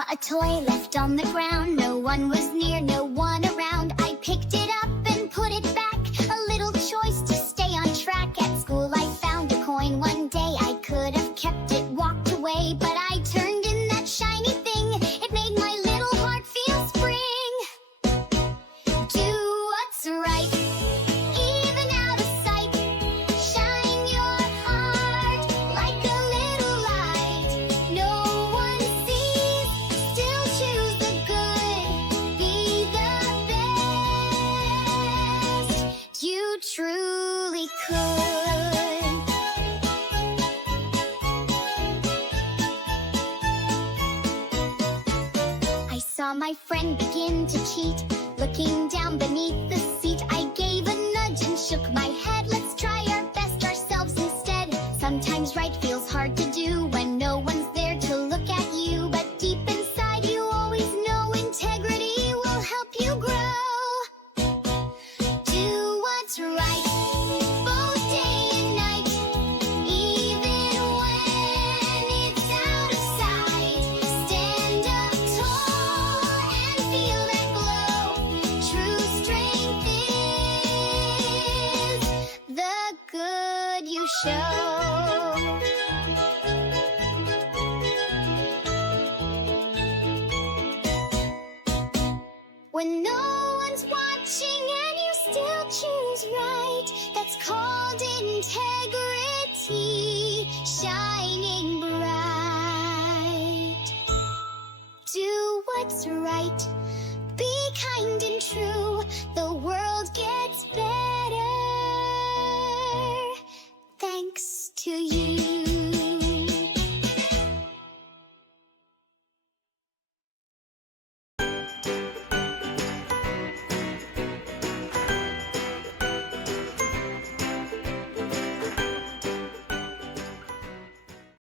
saw a toy left on the ground. No one was near, no one around. I picked it up and put it back. A little choice to stay on track. At school I found a coin one day. I could have kept it, walked away, but I turned in that shiny thing. It made my little heart feel spring. Do what's right, even out of sight. Shine your heart like a little light. No one sees, still choose the good. Be the best you truly could. I saw my friend begin to cheat. Looking down beneath the seat, I gave a nudge and shook my head. Let's try our best ourselves instead. Sometimes right feels hard to do when no one's there to look at you. But deep inside you always know integrity will help you grow. Do what's right, both day and night. Even when it's out of sight. Stand up tall and feel that glow. True strength is the good you show. When no one's watching and you still choose right, that's called integrity, shining bright. Do what's right, be kind and